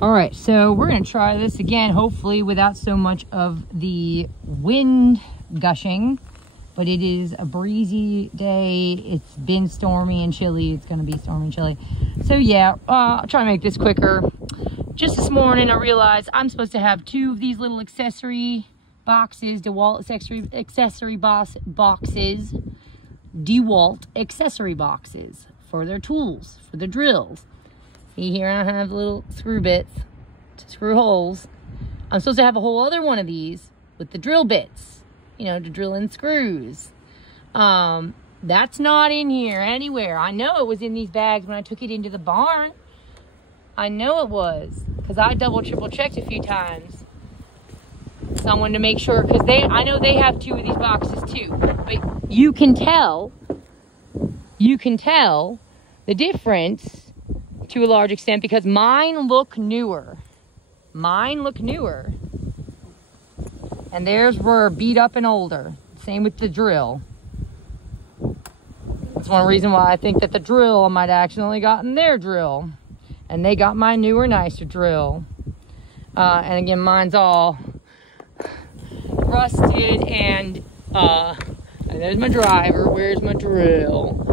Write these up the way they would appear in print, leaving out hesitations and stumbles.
All right, so we're gonna try this again, hopefully without so much of the wind gushing, but it is a breezy day. It's been stormy and chilly. It's gonna be stormy and chilly. So yeah, I'll try to make this quicker. Just this morning, I realized I'm supposed to have 2 of these little accessory boxes, DeWalt accessory boxes, DeWalt accessory boxes for their tools, for the drills. See here, I have little screw bits to screw holes. I'm supposed to have a whole other one of these with the drill bits, you know, to drill in screws. That's not in here anywhere. I know it was in these bags when I took it into the barn. I know it was, because I double, triple checked a few times. So I wanted to make sure, because I know they have 2 of these boxes too. But you can tell the difference to a large extent, because mine look newer. Mine look newer. And theirs were beat up and older. Same with the drill. That's one reason why I think that the drill might have accidentally gotten their drill. And they got my newer, nicer drill. And again, mine's all rusted and there's my driver. Where's my drill?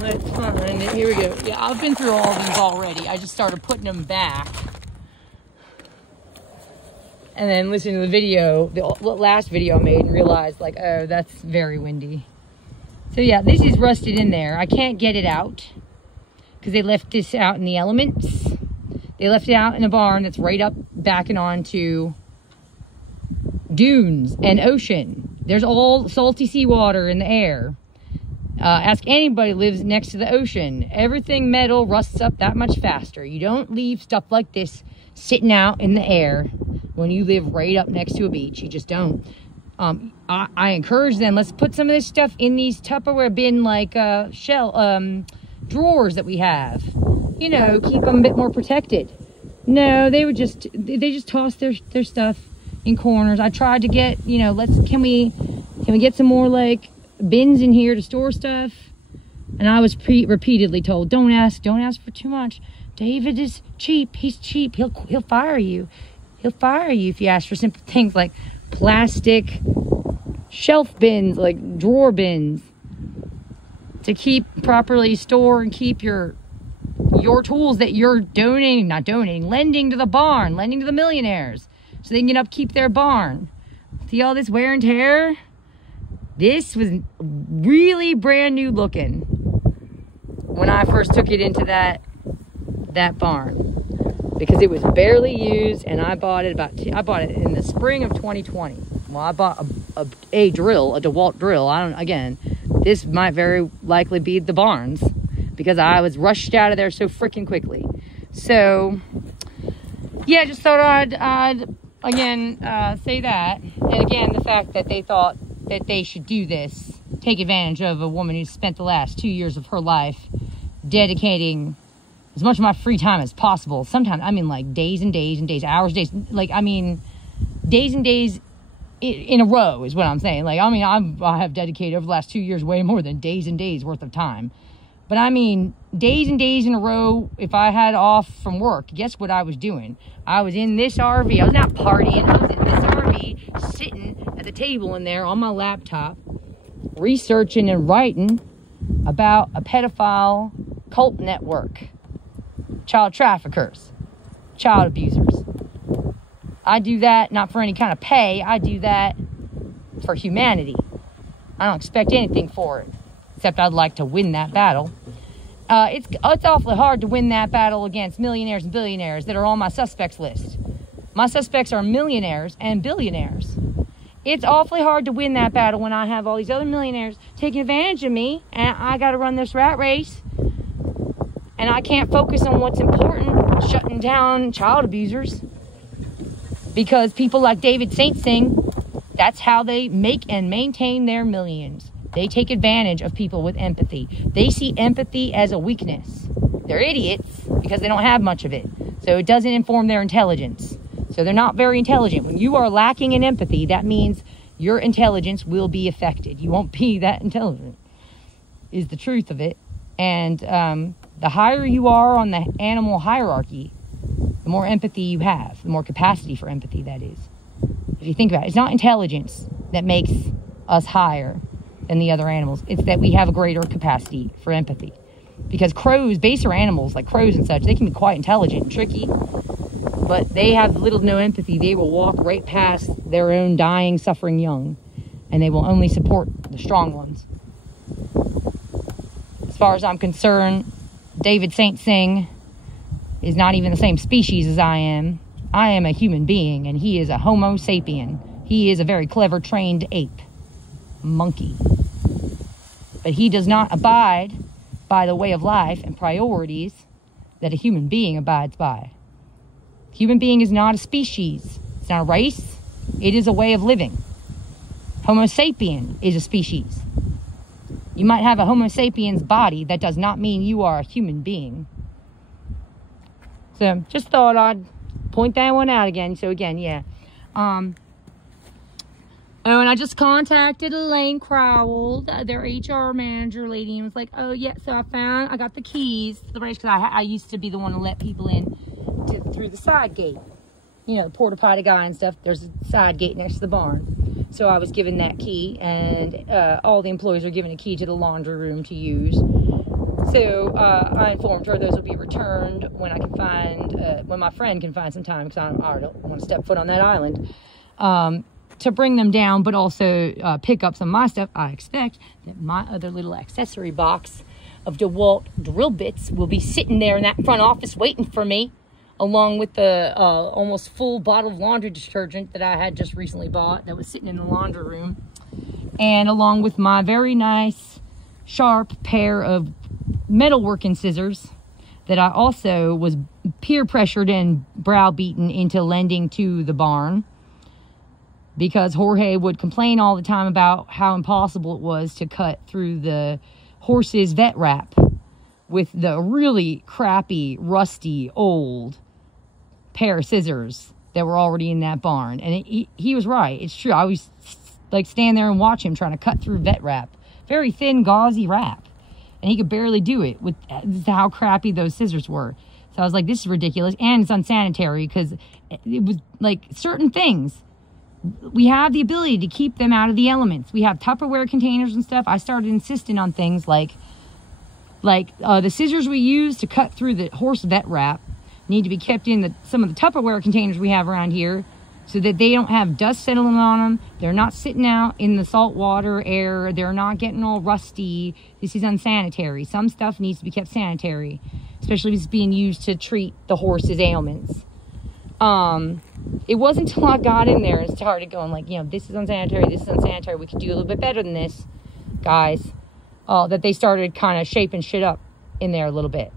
Let's find it. Here we go. Yeah, I've been through all these already. I just started putting them back. And then listening to the video, the last video I made, and realized, like, oh, that's very windy. So yeah, this is rusted in there. I can't get it out because they left this out in the elements. They left it out in a barn that's right up backing onto dunes and ocean. There's all salty seawater in the air. Ask anybody who lives next to the ocean. Everything metal rusts up that much faster. You don't leave stuff like this sitting out in the air when you live right up next to a beach. You just don't. I encourage them, let's put some of this stuff in these Tupperware bin, like drawers that we have. You know, keep them a bit more protected. No, they just toss their stuff in corners. I tried to get, you know, can we get some more like bins in here to store stuff? And I was repeatedly told, don't ask for too much. David is cheap. He's cheap. He'll fire you. He'll fire you if you ask for simple things like plastic shelf bins, like drawer bins, to keep properly store and keep your tools that you're lending to the barn, lending to the Millionaires, so they can upkeep their barn. See all this wear and tear? This was really brand new looking when I first took it into that barn, because it was barely used, and I bought it in the spring of 2020. Well, I bought a drill, a DeWalt drill. This might very likely be the barn's, because I was rushed out of there so freaking quickly. So yeah, just thought I'd again say that. And again, the fact that they thought that they should do this, take advantage of a woman who spent the last 2 years of her life dedicating as much of my free time as possible. Sometimes, I mean, like days and days and days, hours, days, like, I mean, days and days in a row is what I'm saying. Like, I mean, I have dedicated over the last 2 years way more than days and days worth of time. But I mean, days and days in a row, if I had off from work, guess what I was doing? I was in this RV. I was not partying. I was in this RV, sitting at the table in there on my laptop, researching and writing about a pedophile cult network, child traffickers, child abusers. I do that not for any kind of pay. I do that for humanity. I don't expect anything for it, except I'd like to win that battle. It's awfully hard to win that battle against millionaires and billionaires that are on my suspects list. My suspects are millionaires and billionaires. It's awfully hard to win that battle when I have all these other millionaires taking advantage of me, and I got to run this rat race, and I can't focus on what's important, shutting down child abusers, because people like David Saint Sing, that's how they make and maintain their millions. They take advantage of people with empathy. They see empathy as a weakness. They're idiots because they don't have much of it. So it doesn't inform their intelligence. So they're not very intelligent. When you are lacking in empathy, that means your intelligence will be affected. You won't be that intelligent, is the truth of it. And the higher you are on the animal hierarchy, the more empathy you have, the more capacity for empathy, that is. If you think about it, it's not intelligence that makes us higher than the other animals. It's that we have a greater capacity for empathy. Because crows, baser animals like crows and such, they can be quite intelligent and tricky, but they have little to no empathy. They will walk right past their own dying, suffering young, and they will only support the strong ones. As far as I'm concerned, David Saint Singh is not even the same species as I am. I am a human being, and he is a Homo sapien. He is a very clever, trained ape. Monkey. But he does not abide by the way of life and priorities that a human being abides by. Human being is not a species. It's not a race. It is a way of living. Homo sapien is a species. You might have a Homo sapiens body. That does not mean you are a human being. So, just thought I'd point that one out again. So, again, yeah. Oh, and I just contacted Elaine Crowell, their HR manager lady, and was like, oh, yeah, so I got the keys to the ranch, because I used to be the one to let people in through the side gate. You know, the porta potty guy and stuff. There's a side gate next to the barn. So I was given that key, and all the employees are given a key to the laundry room to use. So I informed her those will be returned when I can find, when my friend can find some time, because I don't want to step foot on that island, to bring them down, but also pick up some of my stuff. I expect that my other little accessory box of DeWalt drill bits will be sitting there in that front office waiting for me, along with the almost full bottle of laundry detergent that I had just recently bought that was sitting in the laundry room, and along with my very nice sharp pair of metalworking scissors that I also was peer pressured and browbeaten into lending to the barn, because Jorge would complain all the time about how impossible it was to cut through the horse's vet wrap with the really crappy, rusty, old pair of scissors that were already in that barn. And he was right. It's true. I always like stand there and watch him trying to cut through vet wrap. Very thin, gauzy wrap. And he could barely do it with how crappy those scissors were. So I was like, this is ridiculous. And it's unsanitary, because it was like certain things. We have the ability to keep them out of the elements. We have Tupperware containers and stuff. I started insisting on things like the scissors we use to cut through the horse vet wrap need to be kept in some of the Tupperware containers we have around here, so that they don't have dust settling on them. They're not sitting out in the salt water air. They're not getting all rusty. This is unsanitary. Some stuff needs to be kept sanitary, especially if it's being used to treat the horse's ailments. It wasn't until I got in there and started going like, this is unsanitary, this is unsanitary, we could do a little bit better than this, guys, that they started kind of shaping shit up in there a little bit.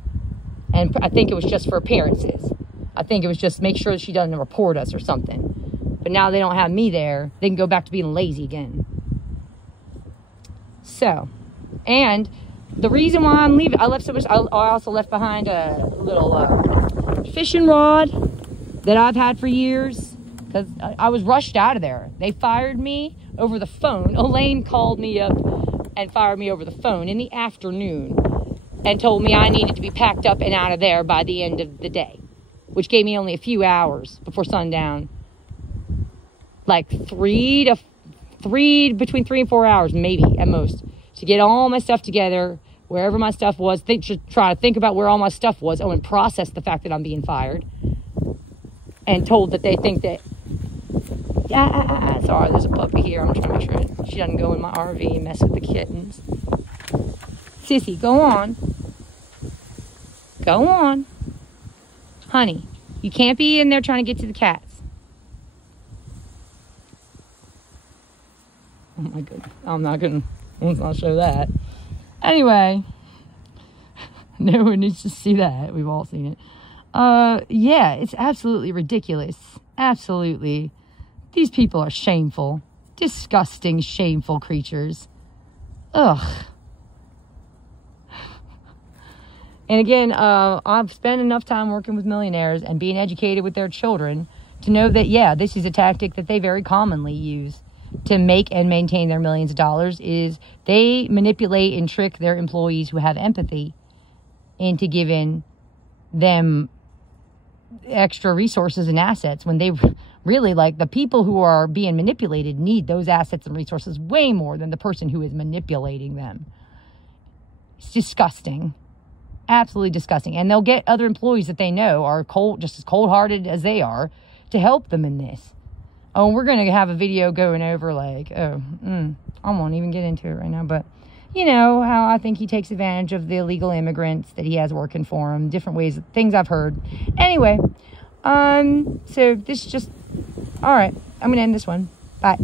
And I think it was just for appearances. I think it was just make sure that she doesn't report us or something. But now they don't have me there, they can go back to being lazy again. So, and the reason why I'm leaving, I also left behind a little fishing rod that I've had for years, because I was rushed out of there. They fired me over the phone. Elaine called me up and fired me over the phone in the afternoon and told me I needed to be packed up and out of there by the end of the day, which gave me only a few hours before sundown. Like between 3 and 4 hours, maybe at most, to get all my stuff together, wherever my stuff was, try to think about where all my stuff was, and process the fact that I'm being fired. And told that they think that, sorry, there's a puppy here. I'm trying to make sure she doesn't go in my RV and mess with the kittens. Sissy, go on. Go on. Honey, you can't be in there trying to get to the cats. Oh my goodness. Let's not show that. Anyway, no one needs to see that. We've all seen it. Yeah, it's absolutely ridiculous. Absolutely. These people are shameful. Disgusting, shameful creatures. Ugh. And again, I've spent enough time working with millionaires and being educated with their children to know that, yeah, this is a tactic that they very commonly use. to make and maintain their millions of dollars is they manipulate and trick their employees who have empathy into giving them extra resources and assets when they really, like, the people who are being manipulated need those assets and resources way more than the person who is manipulating them. It's disgusting. Absolutely disgusting. And they'll get other employees that they know are just as cold-hearted as they are to help them in this. Oh, we're going to have a video going over, like, I won't even get into it right now, but you know, how I think he takes advantage of the illegal immigrants that he has working for him, different ways, things I've heard. Anyway, so this is just, all right, I'm going to end this one. Bye.